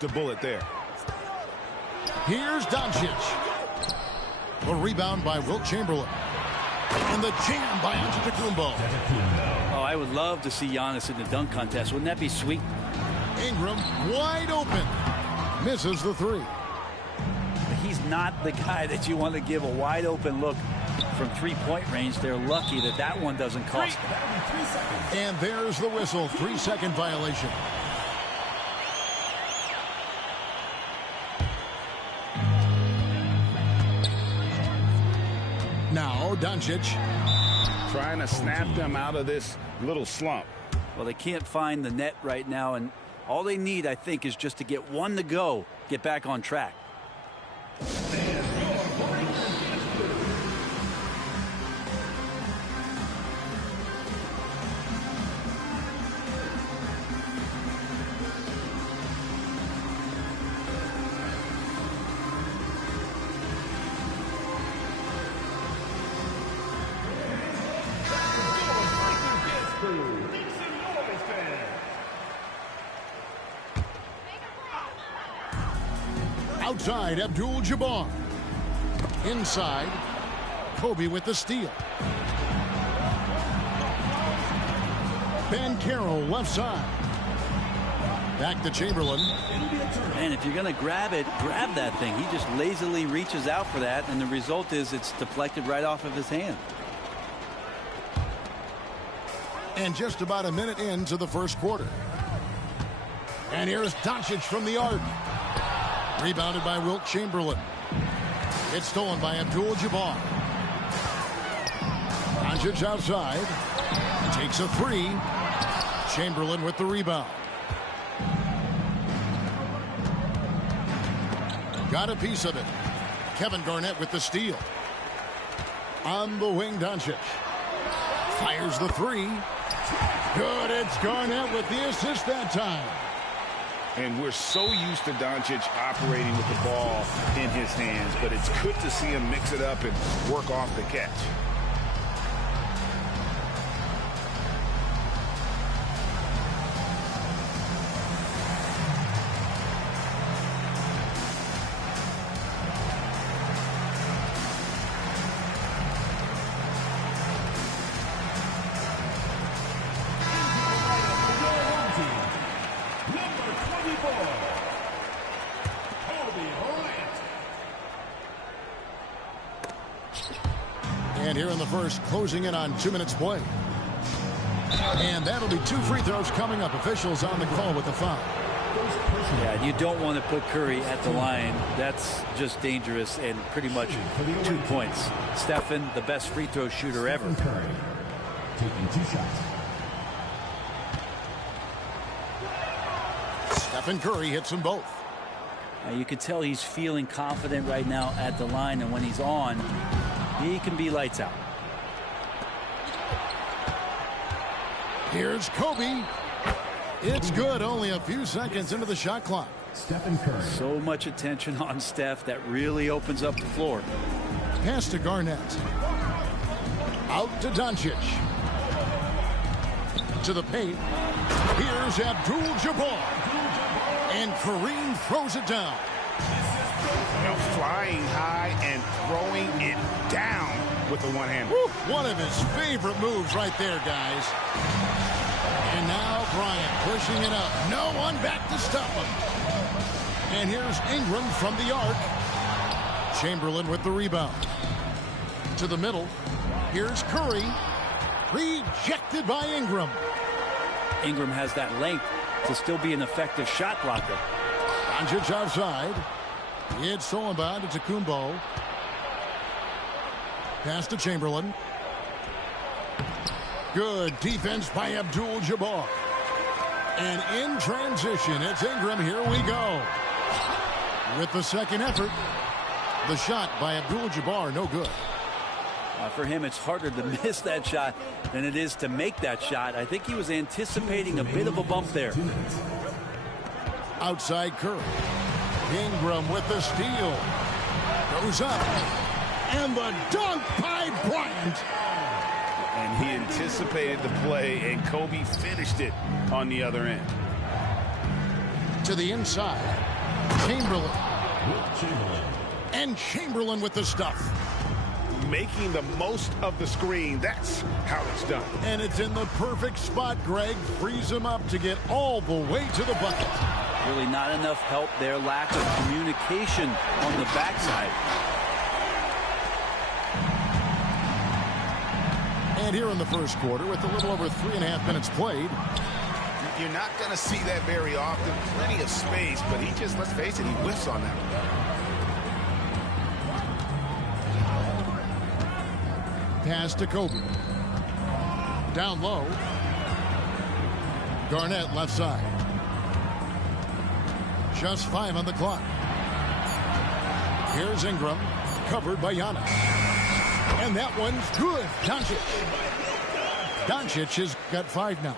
The bullet there. Here's Doncic. The rebound by Wilt Chamberlain. And the jam by Antetokounmpo. Oh, I would love to see Giannis in the dunk contest. Wouldn't that be sweet? Ingram wide open. Misses the three. He's not the guy that you want to give a wide open look from three-point range. They're lucky that that one doesn't cost them. And there's the whistle. 3-second violation. Now Doncic. Trying to snap them out of this little slump. Well, they can't find the net right now, and all they need, I think, is just to get one to go, get back on track. Outside, Abdul-Jabbar. Inside, Kobe with the steal. Banchero left side. Back to Chamberlain. And if you're going to grab it, grab that thing. He just lazily reaches out for that, and the result is it's deflected right off of his hand. And just about a minute into the first quarter. And here's Doncic from the arc. Rebounded by Wilt Chamberlain. It's stolen by Abdul-Jabbar. Doncic outside. Takes a three. Chamberlain with the rebound. Got a piece of it. Kevin Garnett with the steal. On the wing, Doncic. Fires the three. Good. It's Garnett with the assist that time. And we're so used to Doncic operating with the ball in his hands, but it's good to see him mix it up and work off the catch. And here in the first, closing in on 2 minutes play. And that'll be 2 free throws coming up. Officials on the call with the foul. Yeah, you don't want to put Curry at the line. That's just dangerous and pretty much 2 points. Stephen, the best free throw shooter ever. Curry taking 2 shots. Stephen Curry hits them both. You can tell he's feeling confident right now at the line, and when he's on, he can be lights out. Here's Kobe. It's good. Only a few seconds into the shot clock. Stephen Curry. So much attention on Steph. That really opens up the floor. Pass to Garnett. Out to Doncic. To the paint. Here's Abdul-Jabbar. And Kareem throws it down. Flying high and throwing it down with the one-hander. One of his favorite moves right there, guys. And now Bryant pushing it up. No one back to stop him. And here's Ingram from the arc. Chamberlain with the rebound. To the middle. Here's Curry. Rejected by Ingram. Ingram has that length to still be an effective shot blocker. Doncic outside. It's stolen by Antetokounmpo. Pass to Chamberlain. Good defense by Abdul-Jabbar. And in transition, it's Ingram. Here we go. With the second effort, the shot by Abdul-Jabbar, no good. For him, it's harder to miss that shot than it is to make that shot. I think he was anticipating a bit of a bump there. Outside Curry. Ingram with the steal. Goes up. And the dunk by Bryant. And he anticipated the play, and Kobe finished it on the other end. To the inside. Chamberlain. Wilt Chamberlain. And Chamberlain with the stuff. Making the most of the screen. That's how it's done. And it's in the perfect spot, Greg. Frees him up to get all the way to the bucket. Really not enough help there. Lack of communication on the backside. And here in the first quarter, with a little over 3.5 minutes played. You're not going to see that very often. Plenty of space, but he just, let's face it, he whiffs on that one. Pass to Kobe. Down low. Garnett left side. Just 5 on the clock. Here's Ingram, covered by Giannis. And that one's good. Doncic has got 5 now.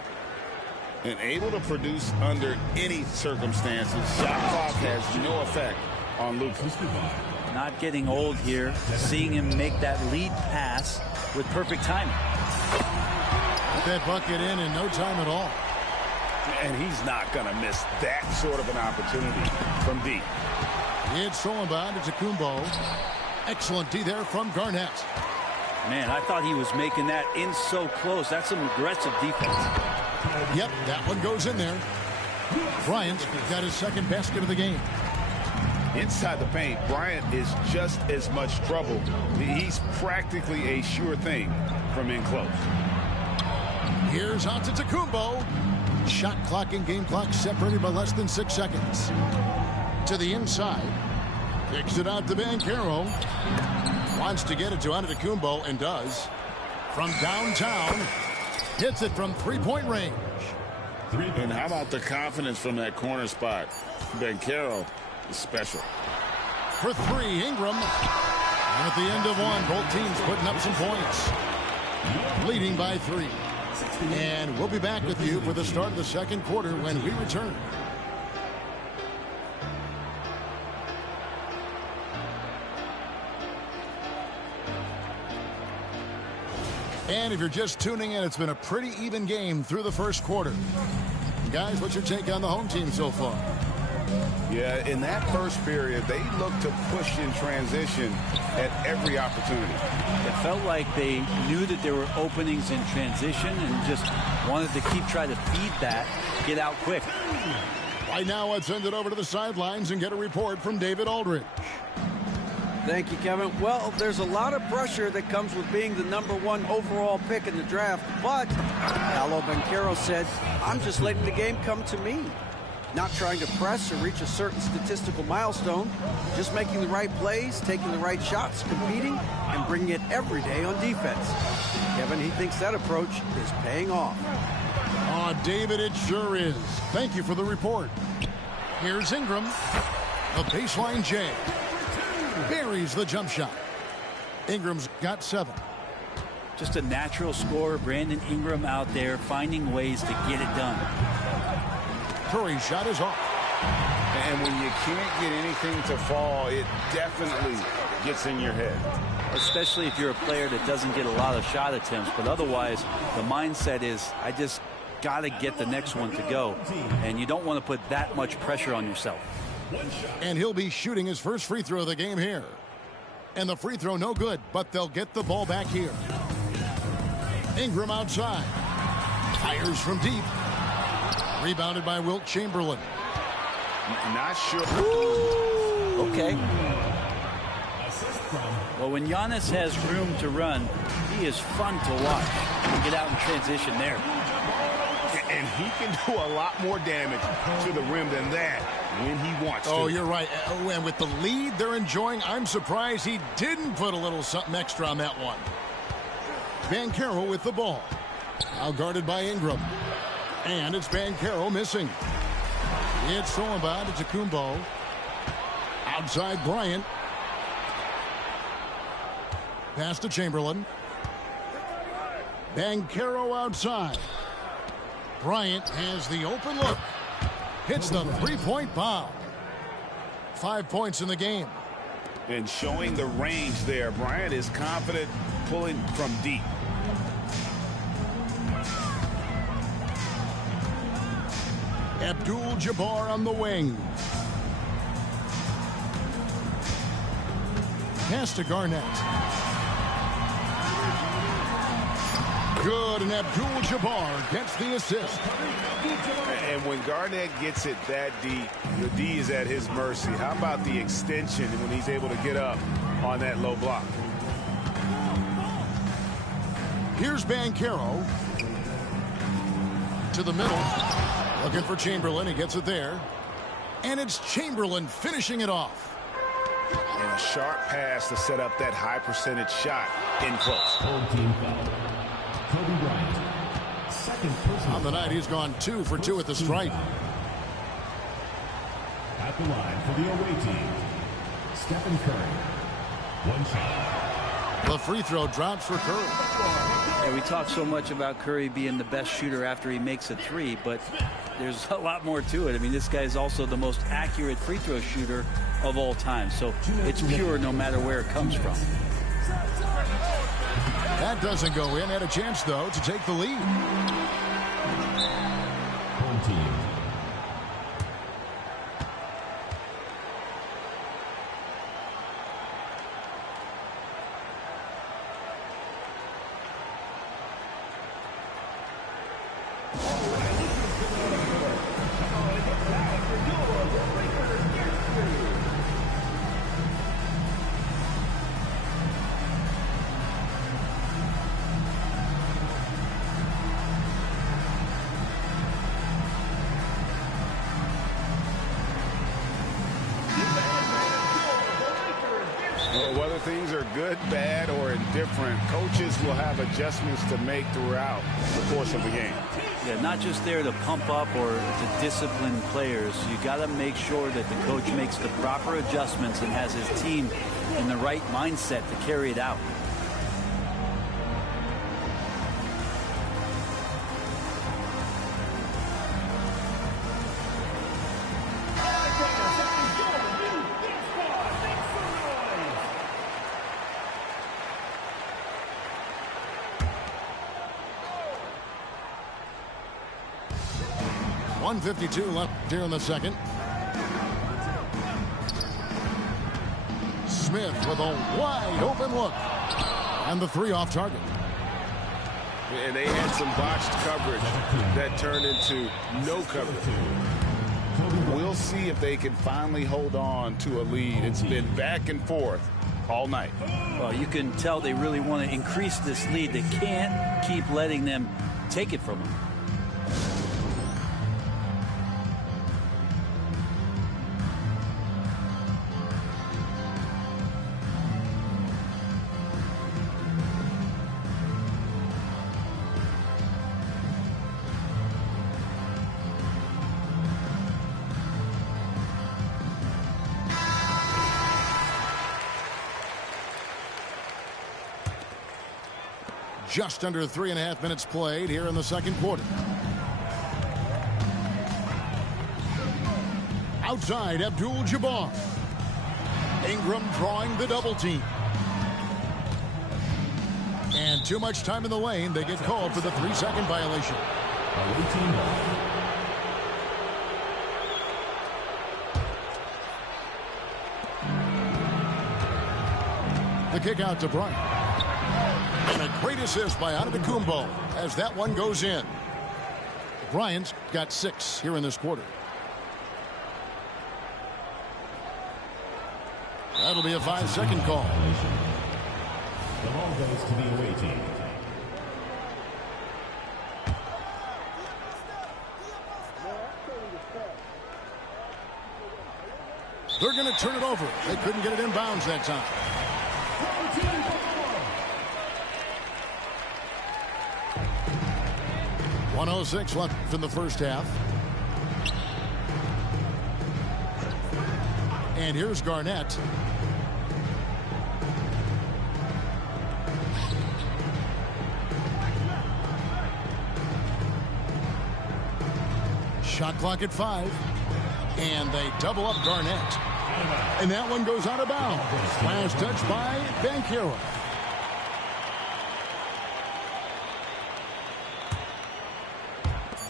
And able to produce under any circumstances. Shot clock has no effect on Luka. Not getting old here. Seeing him make that lead pass with perfect timing. Put that bucket in no time at all. And he's not going to miss that sort of an opportunity from deep. It's Solomon to Kumbo. Excellent D there from Garnett. Man, I thought he was making that in so close. That's some aggressive defense. Yep, that one goes in there. Bryant got his second basket of the game. Inside the paint, Bryant is just as much trouble. He's practically a sure thing from in close. Here's Antetokounmpo. Shot clock and game clock separated by less than 6 seconds. To the inside. Kicks it out to Banchero. Wants to get it to Antetokounmpo and does. From downtown. Hits it from 3-point range. And how about the confidence from that corner spot? Banchero is special. For 3, Ingram. And at the end of one, both teams putting up some points. Leading by 3. And we'll be back with you for the start of the second quarter when we return. And if you're just tuning in, it's been a pretty even game through the first quarter. Guys, what's your take on the home team so far? Yeah, in that first period, they looked to push in transition at every opportunity. It felt like they knew that there were openings in transition and just wanted to keep trying to feed that, get out quick. Right now, let's send it over to the sidelines and get a report from David Aldridge. Thank you, Kevin. Well, there's a lot of pressure that comes with being the #1 overall pick in the draft, but Paolo Banchero said, I'm just letting the game come to me. Not trying to press or reach a certain statistical milestone, just making the right plays, taking the right shots, competing, and bringing it every day on defense. Kevin, he thinks that approach is paying off. Oh, David, it sure is. Thank you for the report. Here's Ingram. A baseline J. Buries the jump shot. Ingram's got 7. Just a natural scorer, Brandon Ingram out there finding ways to get it done. Curry's shot is off. And when you can't get anything to fall, it definitely gets in your head. Especially if you're a player that doesn't get a lot of shot attempts. But otherwise, the mindset is, I just got to get the next one to go. And you don't want to put that much pressure on yourself. And he'll be shooting his first free throw of the game here. And the free throw no good, but they'll get the ball back here. Ingram outside. Fires from deep. Rebounded by Wilt Chamberlain. Not sure. Okay. Well, when Giannis has room to run, he is fun to watch. Get out in transition there. And he can do a lot more damage to the rim than that when he wants to. Oh, you're right. Oh, and with the lead they're enjoying, I'm surprised he didn't put a little something extra on that one. Banchero with the ball. Now guarded by Ingram. And it's Banchero missing. It's Solomon to Kumbo. Outside Bryant. Pass to Chamberlain. Banchero outside. Bryant has the open look. Hits the three-point bomb. 5 points in the game. And showing the range there. Bryant is confident pulling from deep. Abdul-Jabbar on the wing. Pass to Garnett. Good, and Abdul-Jabbar gets the assist. And when Garnett gets it that deep, the D is at his mercy. How about the extension when he's able to get up on that low block? Here's Banchero. To the middle. Looking for Chamberlain. He gets it there. And it's Chamberlain finishing it off. And a sharp pass to set up that high percentage shot in close. Team foul. Kobe Bryant. Second personal. On the night, he's gone 2 for 2 at the stripe. At the line for the away team, Stephen Curry. One shot. The free throw drops for Curry. Yeah, we talk so much about Curry being the best shooter after he makes a three, but there's a lot more to it. I mean, this guy is also the most accurate free throw shooter of all time. So it's pure no matter where it comes from. That doesn't go in. Had a chance, though, to take the lead. Home team. Whether things are good, bad, or indifferent, coaches will have adjustments to make throughout the course of the game. Yeah, not just there to pump up or to discipline players. You got to make sure that the coach makes the proper adjustments and has his team in the right mindset to carry it out. .152 left here in the second. Smith with a wide open look. And the three off target. And they had some botched coverage that turned into no coverage. We'll see if they can finally hold on to a lead. It's been back and forth all night. Well, you can tell they really want to increase this lead. They can't keep letting them take it from them. Just under 3.5 minutes played here in the second quarter. Outside, Abdul-Jabbar. Ingram drawing the double team. And too much time in the lane. They get called for the 3-second violation. The kick out to Bryant. And a great assist by Antetokounmpo as that one goes in. Bryant's got 6 here in this quarter. That'll be a 5-second call. The ball goes to the away team. They're going to turn it over. They couldn't get it in bounds that time. .106 left in the first half. And here's Garnett. Shot clock at 5. And they double up Garnett. And that one goes out of bounds. Last touch by Banchero.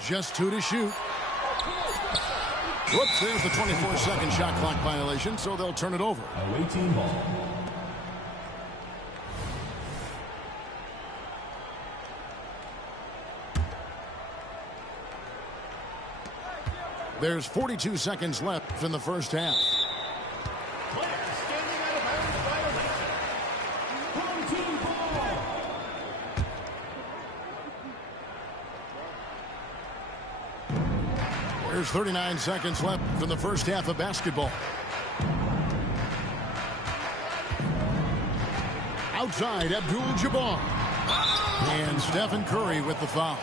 Just 2 to shoot. Whoops, there's the 24-second shot clock violation, so they'll turn it over. Away team ball. There's 42 seconds left in the first half. There's 39 seconds left from the first half of basketball. Outside, Abdul-Jabbar. And Stephen Curry with the foul.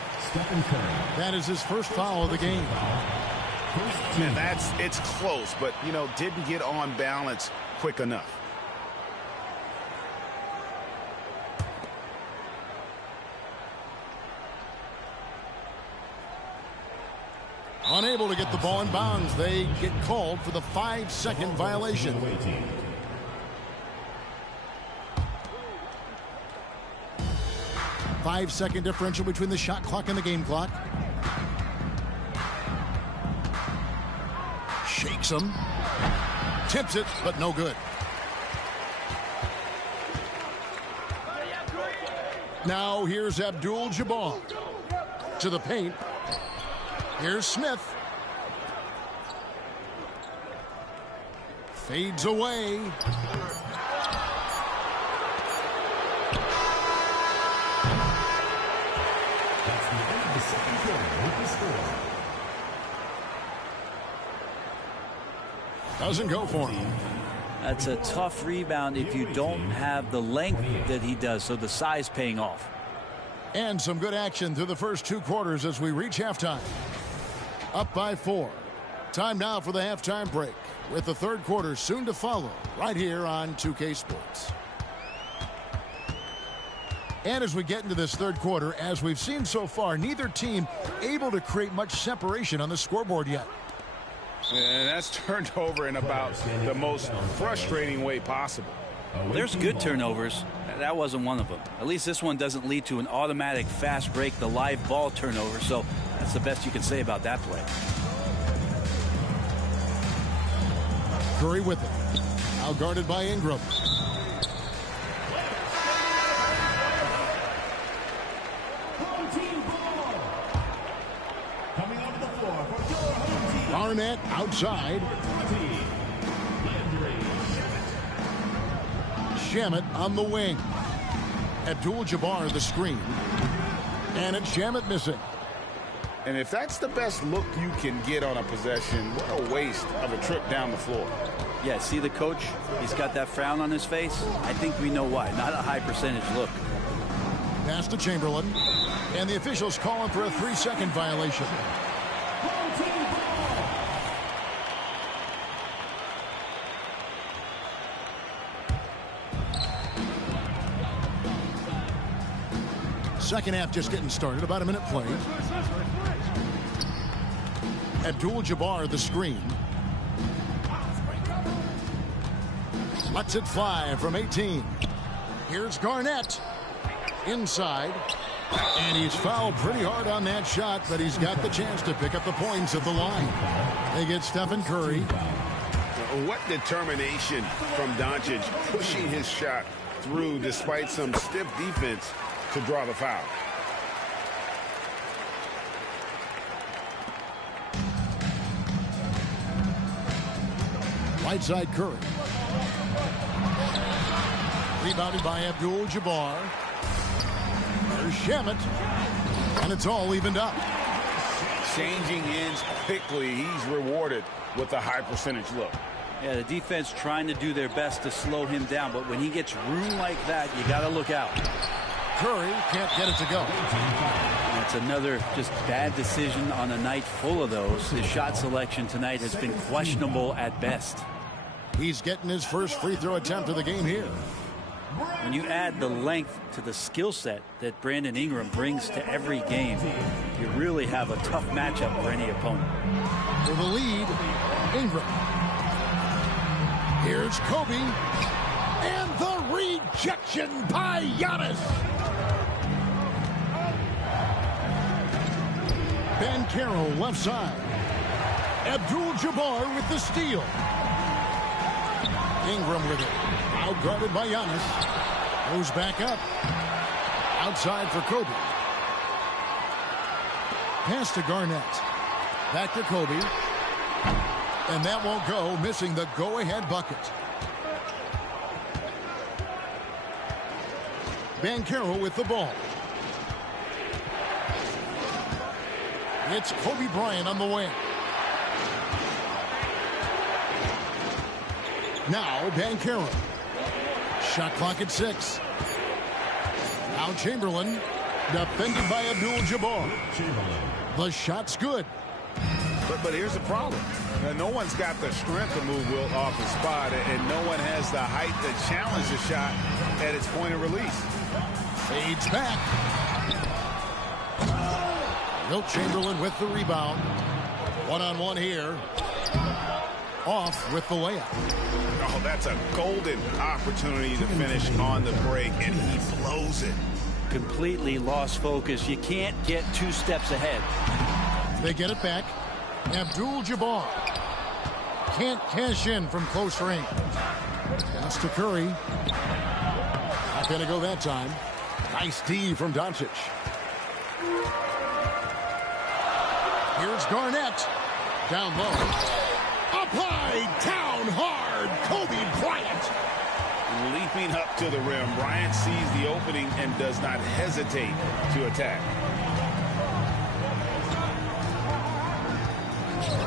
That is his first foul of the game. And it's close, but, you know, didn't get on balance quick enough. Unable to get the ball in bounds. They get called for the 5-second violation. 5-second differential between the shot clock and the game clock. Shakes him. Tips it, but no good. Now here's Abdul-Jabbar to the paint. Here's Smith. Fades away. That's the end of the second quarter with the score. Doesn't go for him. That's a tough rebound if you don't have the length that he does, so the size paying off. And some good action through the first 2 quarters as we reach halftime. Up by 4. Time now for the halftime break, with the third quarter soon to follow right here on 2K Sports. And as we get into this third quarter, as we've seen so far, neither team able to create much separation on the scoreboard yet. And that's turned over in about the most frustrating way possible. There's good turnovers. That wasn't one of them. At least this one doesn't lead to an automatic fast break, the live ball turnover, so that's the best you can say about that play. Curry with it. Now guarded by Ingram. Coming onto the floor for your home team. Garnett outside. Shamet on the wing. Abdul-Jabbar the screen. And it's Shamet missing. And if that's the best look you can get on a possession, what a waste of a trip down the floor. Yeah, see the coach? He's got that frown on his face. I think we know why. Not a high percentage look. Pass to Chamberlain. And the officials calling for a 3-second violation. Second half just getting started. About a minute played. Abdul-Jabbar the screen. Lets it fly from 18. Here's Garnett. Inside. And he's fouled pretty hard on that shot, but he's got the chance to pick up the points at the line. They get Stephen Curry. What determination from Doncic, pushing his shot through despite some stiff defense to draw the foul. Right side Curry. Rebounded by Abdul-Jabbar. There's Shamet. And it's all evened up. Changing ends quickly. He's rewarded with a high percentage look. Yeah, the defense trying to do their best to slow him down, but when he gets room like that, you got to look out. Curry can't get it to go. That's another just bad decision on a night full of those. His shot selection tonight has been questionable at best. He's getting his first free throw attempt of the game here. When you add the length to the skill set that Brandon Ingram brings to every game, you really have a tough matchup for any opponent. For the lead, Ingram. Here's Kobe. And the rejection by Giannis. Banchero left side. Abdul-Jabbar with the steal. Ingram with it. Out guarded by Giannis. Goes back up. Outside for Kobe. Pass to Garnett. Back to Kobe. And that won't go, missing the go-ahead bucket. Banchero with the ball. It's Kobe Bryant on the wing. Now Banchero. Shot clock at 6. Now Chamberlain, defended by Abdul-Jabbar. The shot's good. But here's the problem. No one's got the strength to move Wilt off the spot, and no one has the height to challenge the shot at its point of release. Fades back. Wilt Chamberlain with the rebound. One-on-one here. Off with the layup. Oh, that's a golden opportunity to finish on the break, and he blows it. Completely lost focus. You can't get 2 steps ahead. They get it back. Abdul-Jabbar can't cash in from close range. Pass to Curry. Not going to go that time. Nice D from Doncic. Here's Garnett. Down low. Up high, down hard. Kobe Bryant. Leaping up to the rim, Bryant sees the opening and does not hesitate to attack.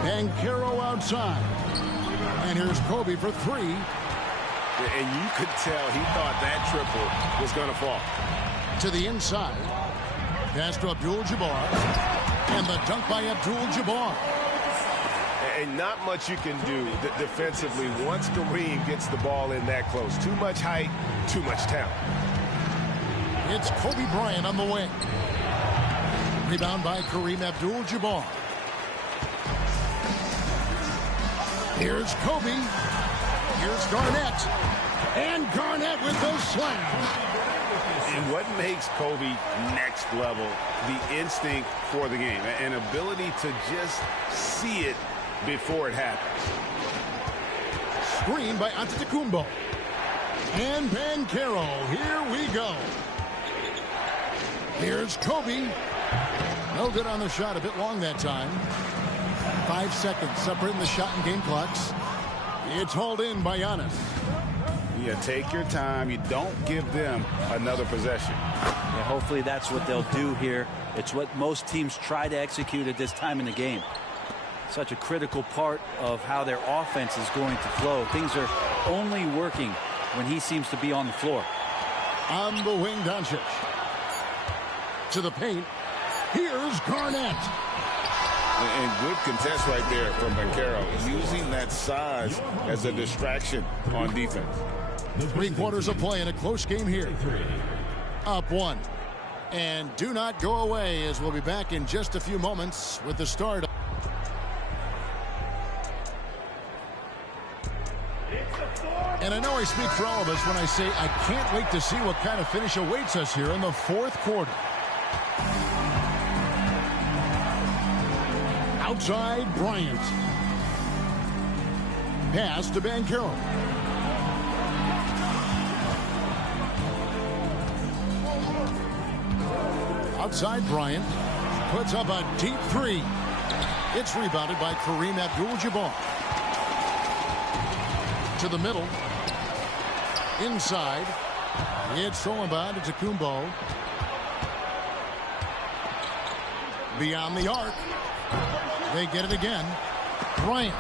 Banchero outside. And here's Kobe for 3. And you could tell he thought that triple was going to fall. To the inside. Pass to Abdul-Jabbar. And the dunk by Abdul-Jabbar. And not much you can do defensively once Kareem gets the ball in that close. Too much height, too much talent. It's Kobe Bryant on the wing. Rebound by Kareem Abdul-Jabbar. Here's Kobe. Here's Garnett. And Garnett with the slam. And what makes Kobe next level, the instinct for the game, an ability to just see it before it happens. Screen by Antetokounmpo. And Banchero. Here we go. Here's Kobe. No good on the shot. A bit long that time. 5 seconds separating the shot and game clocks. It's hauled in by Giannis. Yeah, take your time. You don't give them another possession. Yeah, hopefully that's what they'll do here. It's what most teams try to execute at this time in the game. Such a critical part of how their offense is going to flow. Things are only working when he seems to be on the floor. On the wing, Doncic. To the paint. Here's Garnett. And good contest right there from Banchero, using that size as a distraction on defense. 3 quarters of play in a close game here. Up 1. And do not go away, as we'll be back in just a few moments with the start. And I know I speak for all of us when I say I can't wait to see what kind of finish awaits us here in the 4th quarter. Outside, Bryant. Pass to Banchero. Outside, Bryant. Puts up a deep 3. It's rebounded by Kareem Abdul-Jabbar. To the middle. Inside. It's thrown by Antetokounmpo. Beyond the arc. They get it again. Bryant.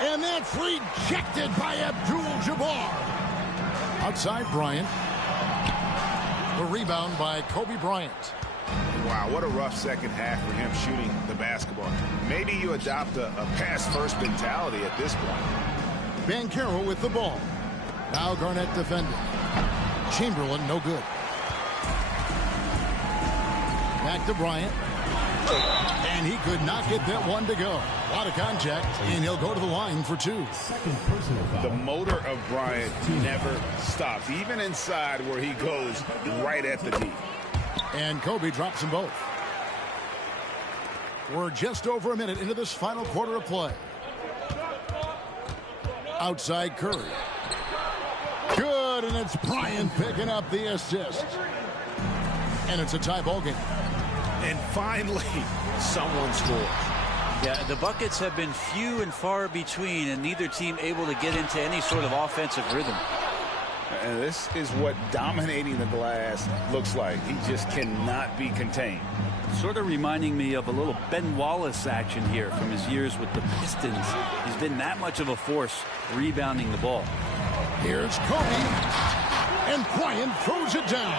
And that's rejected by Abdul-Jabbar. Outside Bryant. The rebound by Kobe Bryant. Wow, what a rough second half for him shooting the basketball. Maybe you adopt a pass-first mentality at this point. Banchero with the ball. Now Garnett defending. Chamberlain, no good. Back to Bryant. And he could not get that one to go. A lot of contact, and he'll go to the line for 2. The motor of Bryant never stops, even inside where he goes right at the D. And Kobe drops them both. We're just over a minute into this final quarter of play. Outside Curry. Good, and it's Bryant picking up the assist. And it's a tie ball game. And finally, someone scores. Yeah, the buckets have been few and far between, and neither team able to get into any sort of offensive rhythm. And this is what dominating the glass looks like. He just cannot be contained. Sort of reminding me of a little Ben Wallace action here from his years with the Pistons. He's been that much of a force rebounding the ball. Here's Kobe, and Bryant throws it down.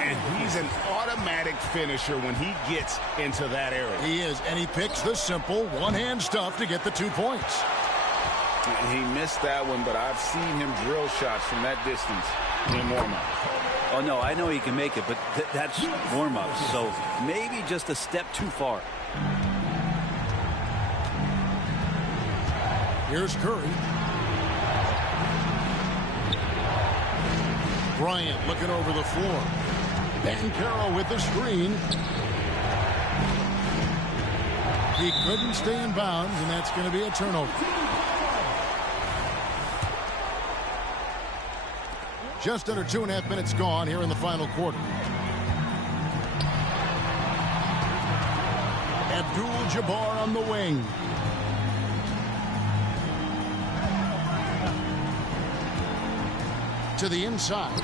And he's an automatic finisher when he gets into that area. He is, and he picks the simple one-hand stuff to get the 2 points. He missed that one, but I've seen him drill shots from that distance in warm-up. Oh, no, I know he can make it, but that's warm-up, so maybe just a step too far. Here's Curry. Bryant looking over the floor. Banchero with the screen. He couldn't stay in bounds, and that's going to be a turnover. Just under 2.5 minutes gone here in the final quarter. Abdul-Jabbar on the wing. To the inside.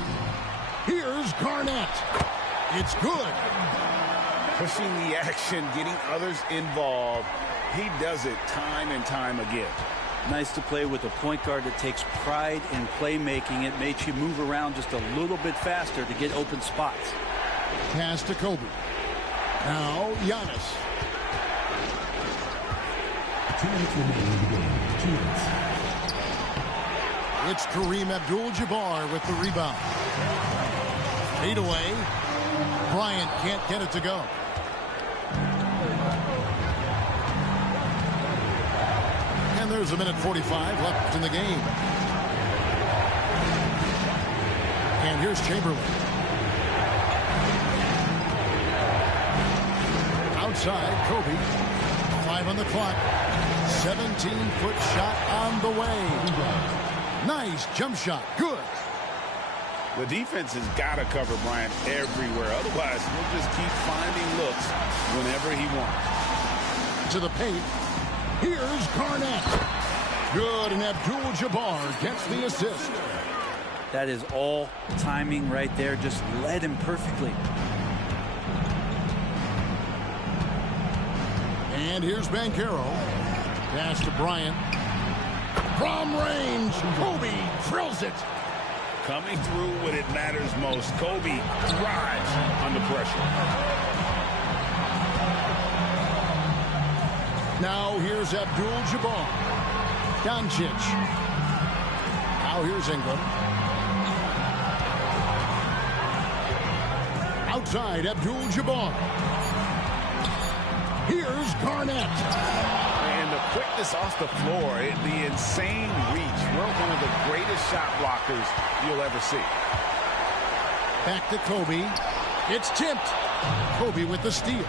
Here's Garnett. It's good. Pushing the action, getting others involved. He does it time and time again. Nice to play with a point guard that takes pride in playmaking. It makes you move around just a little bit faster to get open spots. Pass to Kobe. Now Giannis. 2 minutes remaining in the game. 2 minutes. It's Kareem Abdul-Jabbar with the rebound. Fade away. Bryant can't get it to go. And there's 1:45 left in the game. And here's Chamberlain. Outside, Kobe. 5 on the clock. 17-foot shot on the way. Nice jump shot. Good. The defense has got to cover Bryant everywhere. Otherwise, he'll just keep finding looks whenever he wants. To the paint. Here's Garnett. Good, and Abdul-Jabbar gets the assist. That is all timing right there. Just led him perfectly. And here's Banchero. Pass to Bryant. From range, Kobe drills it. Coming through when it matters most. Kobe thrives under pressure. Now here's Abdul-Jabbar. Doncic. Now here's Ingram. Outside, Abdul-Jabbar. Here's Garnett. And the quickness off the floor, the insane reach. We're one of the greatest shot blockers you'll ever see. Back to Kobe. It's tipped. Kobe with the steal.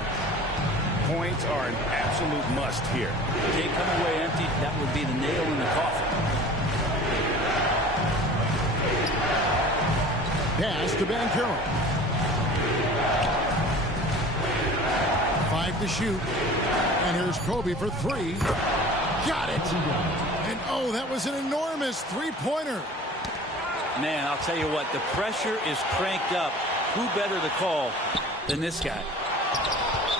Points are an absolute must here. Can't come away empty. That would be the nail in the coffin. Pass to Banchero. 5 to shoot. And here's Kobe for 3. Got it. And oh, that was an enormous three-pointer. Man, I'll tell you what, the pressure is cranked up. Who better to call than this guy?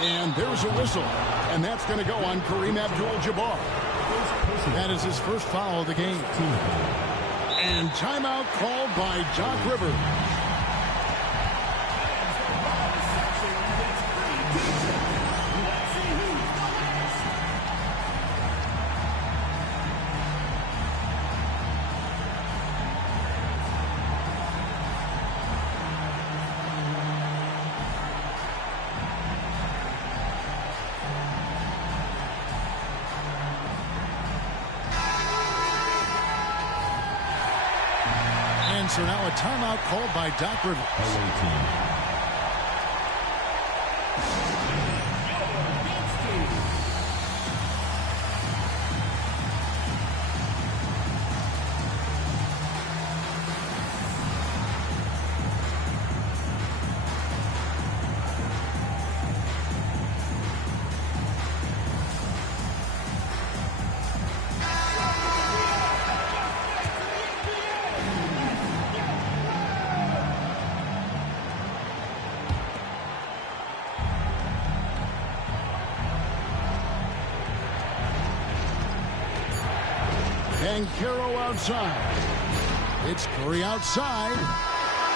And there's a whistle. And that's going to go on Kareem Abdul-Jabbar. That is his first foul of the game. And timeout called by Doc Rivers. So now a timeout called by Doc Rivers. Banchero outside. It's Curry outside.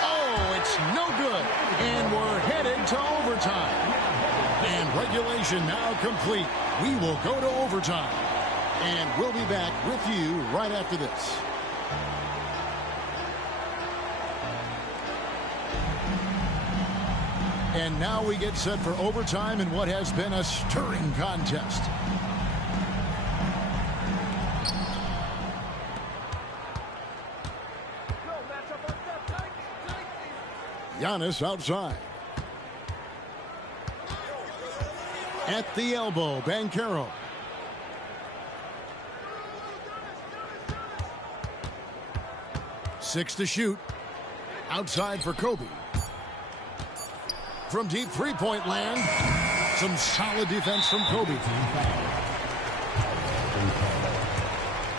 Oh, it's no good. And we're headed to overtime. And regulation now complete. We will go to overtime. And we'll be back with you right after this. And now we get set for overtime in what has been a stirring contest. Giannis outside. At the elbow, Banchero. Six to shoot. Outside for Kobe. From deep three-point land, some solid defense from Kobe.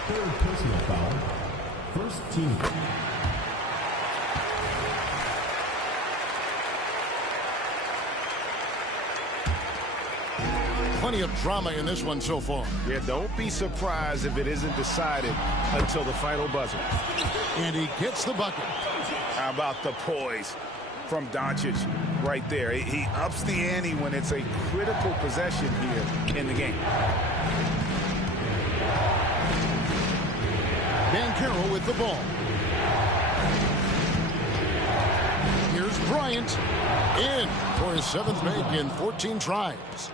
Third personal foul. First team. Plenty of drama in this one so far. Yeah, don't be surprised if it isn't decided until the final buzzer. And he gets the bucket. How about the poise from Doncic right there? He ups the ante when it's a critical possession here in the game. Banchero with the ball. Here's Bryant. In for his 7th make in 14 tries.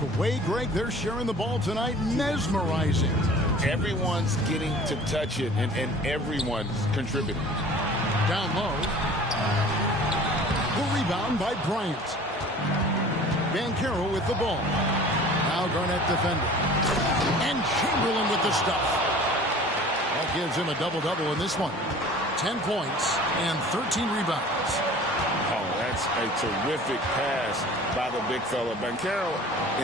The way, Greg, they're sharing the ball tonight, mesmerizing. Everyone's getting to touch it, and everyone's contributing. Down low. The rebound by Bryant. Banchero with the ball. Now Garnett defending. And Chamberlain with the stuff. That gives him a double-double in this one. 10 points and 13 rebounds. Oh, that's a terrific pass by the big fella. Banchero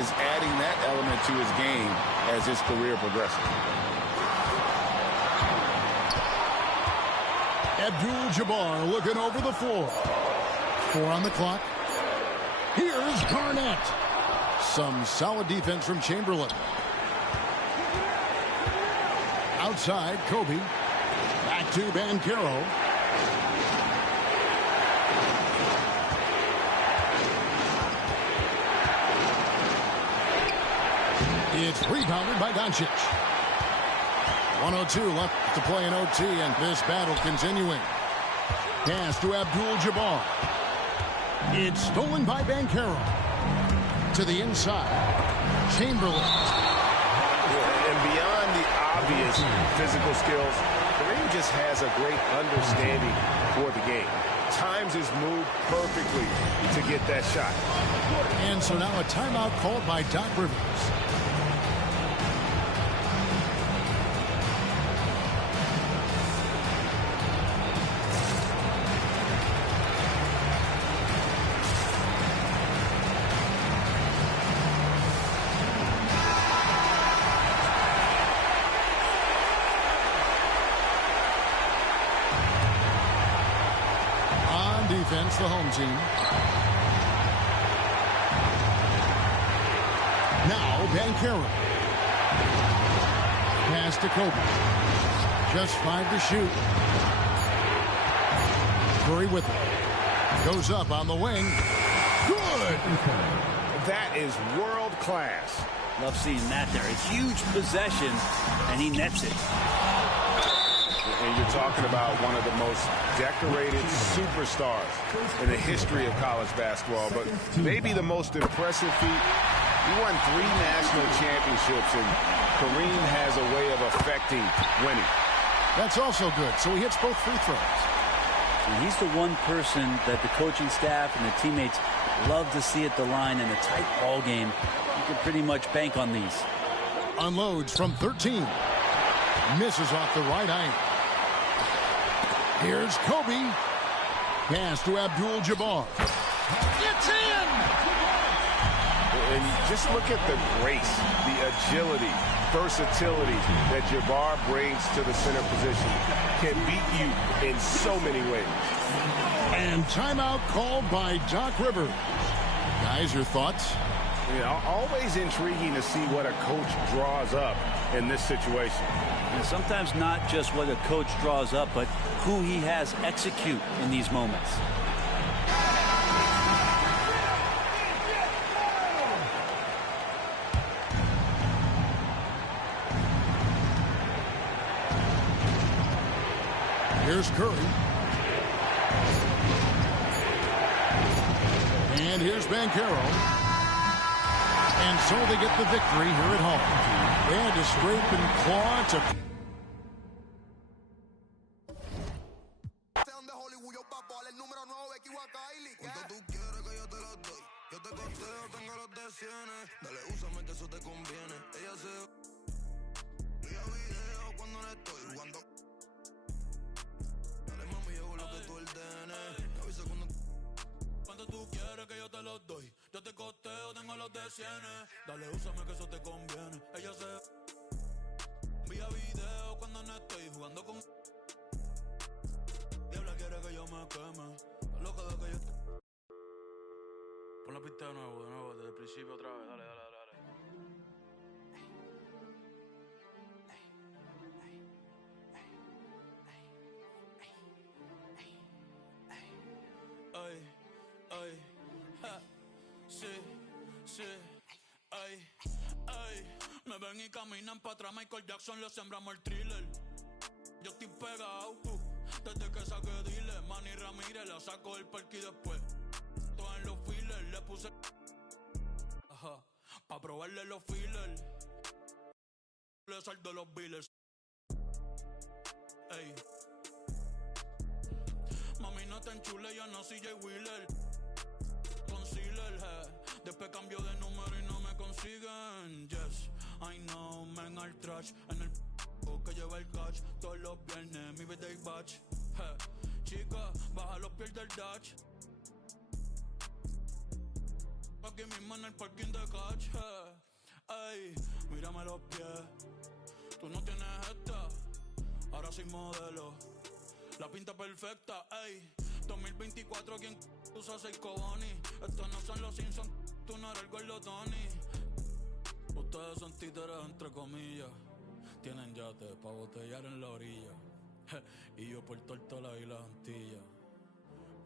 is adding that element to his game as his career progresses. Abdul-Jabbar looking over the floor. 4 on the clock. Here's Garnett. Some solid defense from Chamberlain. Outside, Kobe. Back to Banchero. It's rebounded by Doncic. 1:02 left to play in OT, and this battle continuing. Pass to Abdul-Jabbar. It's stolen by Banchero. To the inside. Chamberlain. And beyond the obvious physical skills, Kareem just has a great understanding for the game. Times his move perfectly to get that shot. And so now a timeout called by Doc Rivers. Defense, the home team. Now Banchero. Pass to Kobe. Just 5 to shoot. Curry with it. Goes up on the wing. Good. That is world class. Love seeing that there. A huge possession, and he nets it. And you're talking about one of the most decorated superstars in the history of college basketball, but maybe the most impressive feat. He won 3 national championships, and Kareem has a way of affecting winning. That's also good. So he hits both free throws. And he's the one person that the coaching staff and the teammates love to see at the line in a tight ball game. You can pretty much bank on these. Unloads from 13. Misses off the right eye. Here's Kobe. Pass to Abdul-Jabbar. It's in! And just look at the grace, the agility, versatility that Jabbar brings to the center position. Can beat you in so many ways. And timeout called by Doc Rivers. Guys, your thoughts? You know, always intriguing to see what a coach draws up in this situation. And sometimes not just what a coach draws up, but who he has execute in these moments. Here's Curry. And here's Banchero. And so they get the victory here at home. They had to scrape and claw to... Dale, úsame que eso te conviene. Ella se envía video cuando no estoy jugando con. Diabla quiere que yo me queme. Está loca de que yo. Pon la pista de nuevo, desde el principio otra vez. Dale. Ay, ja, sí. Ay, me ven y caminan para atrás. Michael Jackson le sembramos el thriller. Yo estoy pegado, desde que saqué dile. Manny Ramírez la saco del parque y después todo en los fillers le puse pa' probarle los fillers. Le saldo los billers. Ey, mami no te enchule, yo no soy Jay Wheeler. Concealer, después cambio de número y no me consiguen. Yes, I know, men al trash. En el que lleva el catch. Todos los viernes, mi birthday batch. Chica, baja los pies del dash. Aquí mismo en el parking de catch. Ey, mírame los pies. Tú no tienes esta. Ahora soy modelo. La pinta perfecta, ey. 2024, ¿quién usa 6 cojones? Estos no son los Simpsons, tú no eres el gordo Tony. Ustedes son títeres entre comillas. Tienen yate pa' botellar en la orilla. Y yo por Tortola y las Antillas.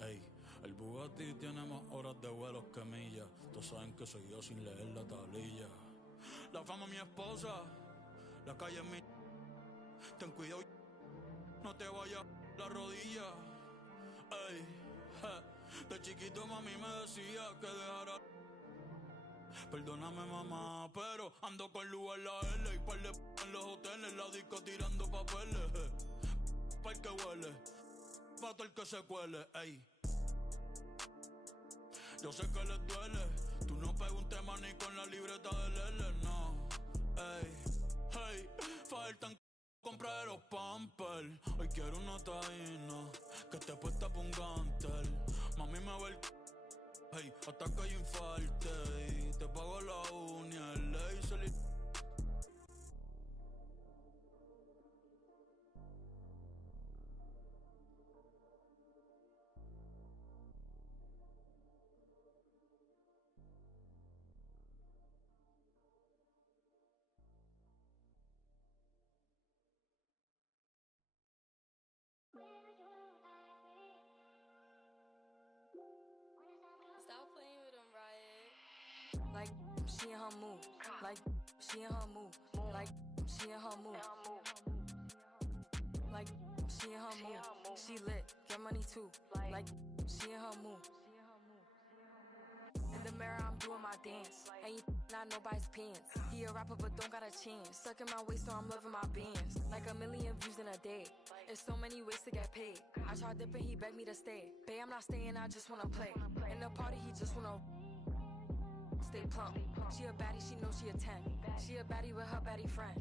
Ey, el Bugatti tiene más horas de vuelos que millas. Todos saben que soy yo sin leer la tablilla. La fama mi esposa, la calle es mi. Ten cuidado, no te vayas la rodilla. Ey, de chiquito mami me decía que dejara. Perdóname mamá, pero ando con luz en la L y par de en los hoteles, la disco tirando papeles. Pa' el que huele, pa' todo el que se cuele, ey. Yo sé que les duele, tú no pegas un tema ni con la libreta del L, no. Ey, faltan comprar los pampers. Hoy quiero una taína que te puesta pa' un gantel. Mami me ve el hey, hasta que yo infarte. Y te pago la uña, el laser y... Stop playing with them, Riot. Like she in her mood. Like she in her mood. Like she in her mood. Like she in her mood. She lit, get money too. Like she in her mood. In the mirror, I'm doing my dance. Ain't not nobody's pants. He a rapper, but don't got a chance. Stuck in my waist, so I'm loving my bands. Like 1 million views in a day. There's so many ways to get paid. I tried dipping, he begged me to stay. Babe, I'm not staying, I just wanna play. In the party, he just wanna stay plump. She a baddie, she knows she a 10. She a baddie with her baddie friend.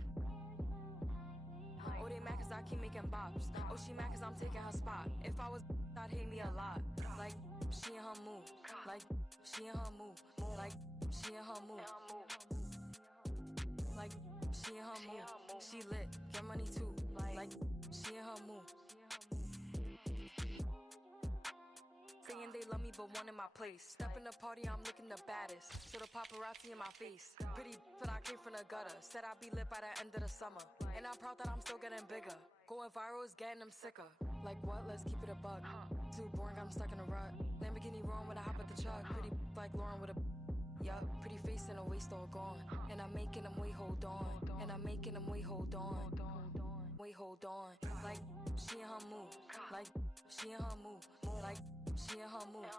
Oh, they mad cause I keep making bops. Oh, she mad cause I'm taking her spot. If I was, I'd hate me a lot. Like, she in her mood. Like, she in her mood. Like, she in her mood. Like, she in her mood. She lit, get money too. Like, she in her mood. saying they love me but wanting my place. Step in the party, I'm looking the baddest. So the paparazzi in my face. Pretty but I came from the gutter. Said I'd be lit by the end of the summer. And I'm proud that I'm still getting bigger. Going viral is getting them sicker. Like what? Let's keep it a buck. Too boring, I'm stuck in a rut. Lamborghini roaring when I hop at the truck. Pretty like Lauren with a yup, pretty face and a waist all gone. And I'm making them wait, hold on. And I'm making them wait, hold on. Wait, hold on. Like she in her move. Like she in her move. Like she in her move.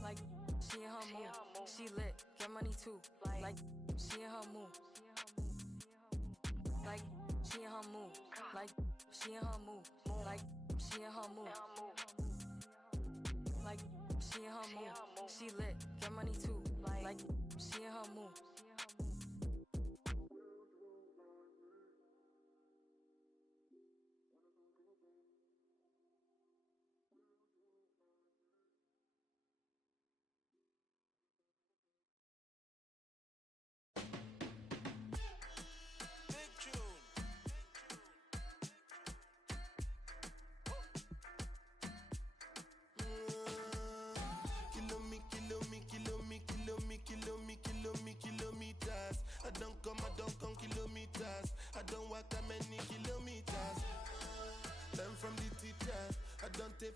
Like she in her move. She lit, get money too. Like she in her move. Like she in her move. Like she in her move. Like she in her move. Like she in her move. She lit, get money too. Like she in her move.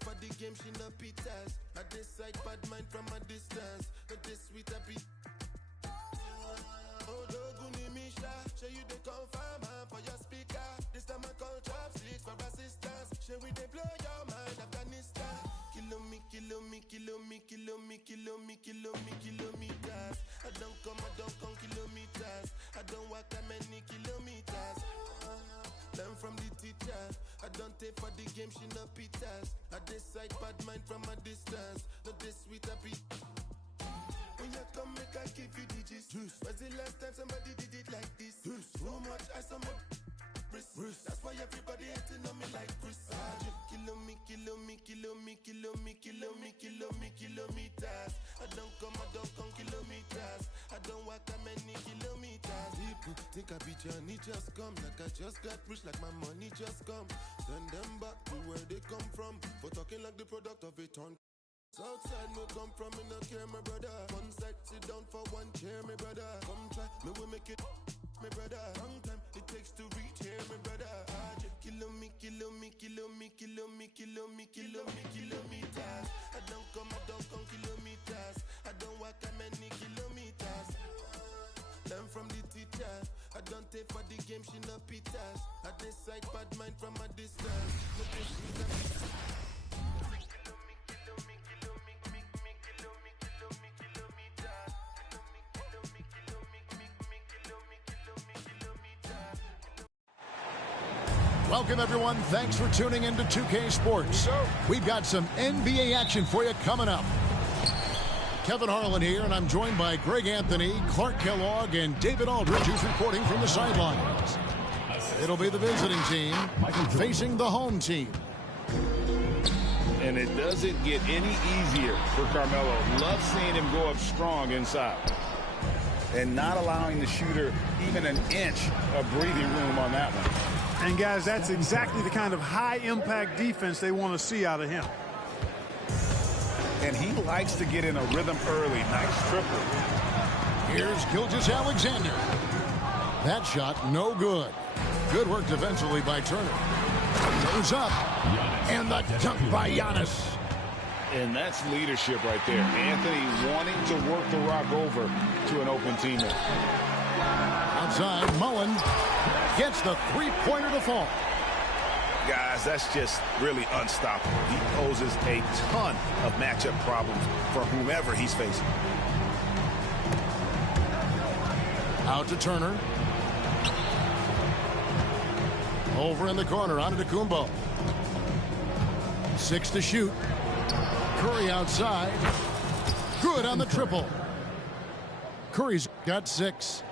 For the game, she no pitas. I decide bad mind from a distance. But this sweet a beat. Oh, Doguni Misha, show you the confirm for your speaker. This time I call chopsticks for assistance. Show we they blow your mind, Afghanistan. Kilometers. I don't come kilometers. I don't walk that many kilometers. Learn from the teacher. I don't take for the game, she no pitas. I decide bad mind from a distance. Not this sweet a beat. When you come, make I give you digits. Was the last time somebody did it like this? So much ice on my wrist. That's why everybody hating on me like Chris. Kilometers. I don't come kilometers. I don't walk that many kilometers. People think I be Johnny just come. Like I just got rich, like my money just come. Send them back to where they come from. For talking like the product of a ton. Outside me come from, me no care, my brother. One side, sit down for one chair, my brother. Come try, me will make it, my brother. Long time it takes to reach here, my brother. Kilometers. I don't come kilometers. I don't walk that many kilometers. Learn from the teacher. I don't take for the game, she no pitas. I decide bad mind from a distance. Welcome, everyone. Thanks for tuning in to 2K Sports. We've got some NBA action for you coming up. Kevin Harlan here, and I'm joined by Greg Anthony, Clark Kellogg, and David Aldridge, who's reporting from the sidelines. It'll be the visiting team facing the home team. And it doesn't get any easier for Carmelo. Love seeing him go up strong inside. And not allowing the shooter even an inch of breathing room on that one. And, guys, that's exactly the kind of high-impact defense they want to see out of him. And he likes to get in a rhythm early. Nice triple. Here's Gilgeous-Alexander. That shot, no good. Good work defensively by Turner. Goes up. And the dunk by Giannis. And that's leadership right there. Anthony wanting to work the rock over to an open teammate. Outside, Mullen gets the three-pointer to fall. Guys, that's just really unstoppable. He poses a ton of matchup problems for whomever he's facing. Out to Turner. Over in the corner, on to Kumbo. 6 to shoot. Curry outside. Good on the triple. Curry's got 6.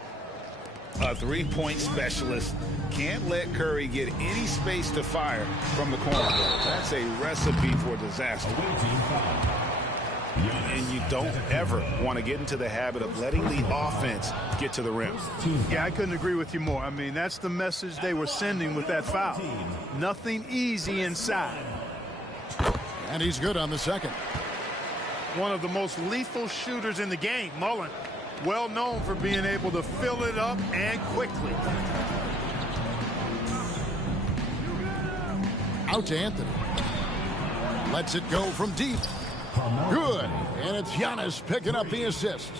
A three-point specialist. Can't let Curry get any space to fire from the corner. That's a recipe for disaster. And you don't ever want to get into the habit of letting the offense get to the rim. Yeah, I couldn't agree with you more. I mean, that's the message they were sending with that foul. Nothing easy inside. And he's good on the second. One of the most lethal shooters in the game, Mullen. Well known for being able to fill it up and quickly. Out to Anthony. Lets it go from deep. Good. And it's Giannis picking up the assist.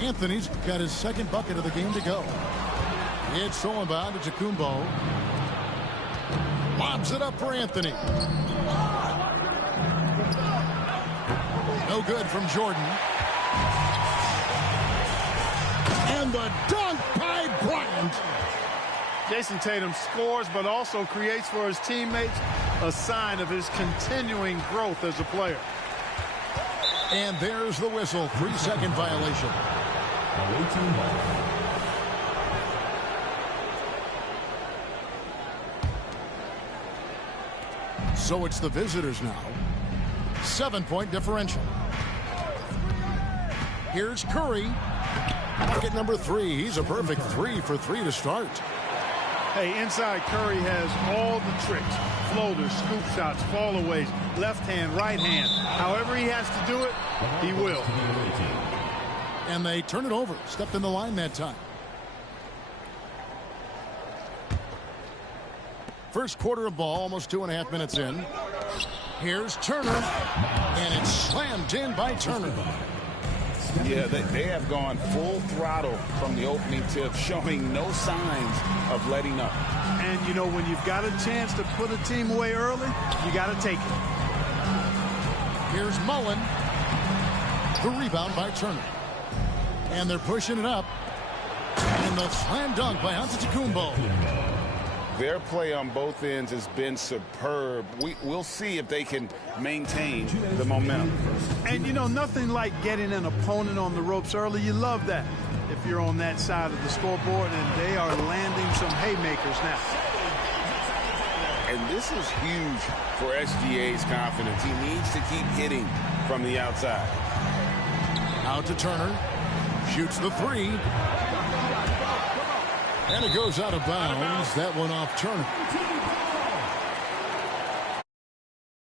Anthony's got his second bucket of the game to go. It's Solomon to Kumbo. Lobs it up for Anthony. No good from Jordan. And the dunk by Bryant. Jason Tatum scores, but also creates for his teammates a sign of his continuing growth as a player. And there's the whistle. 3-second violation. So it's the visitors now. 7-point differential. Here's Curry. Bucket number 3. He's a perfect 3 for 3 to start. Hey, inside Curry has all the tricks. Floaters, scoop shots, fallaways, left hand, right hand. However he has to do it, he will. And they turn it over. Stepped in the line that time. First quarter of ball, almost 2.5 minutes in. Here's Turner. And it's slammed in by Turner. Yeah, they have gone full throttle from the opening tip, showing no signs of letting up. And, you know, when you've got a chance to put a team away early, you got to take it. Here's Mullen. The rebound by Turner. And they're pushing it up. And the slam dunk by Antetokounmpo. Their play on both ends has been superb. We'll see if they can maintain the momentum. And, you know, nothing like getting an opponent on the ropes early. You love that if you're on that side of the scoreboard, and they are landing some haymakers now. And this is huge for SGA's confidence. He needs to keep hitting from the outside. Out to Turner. Shoots the 3. And it goes out of bounds. That one off Turner.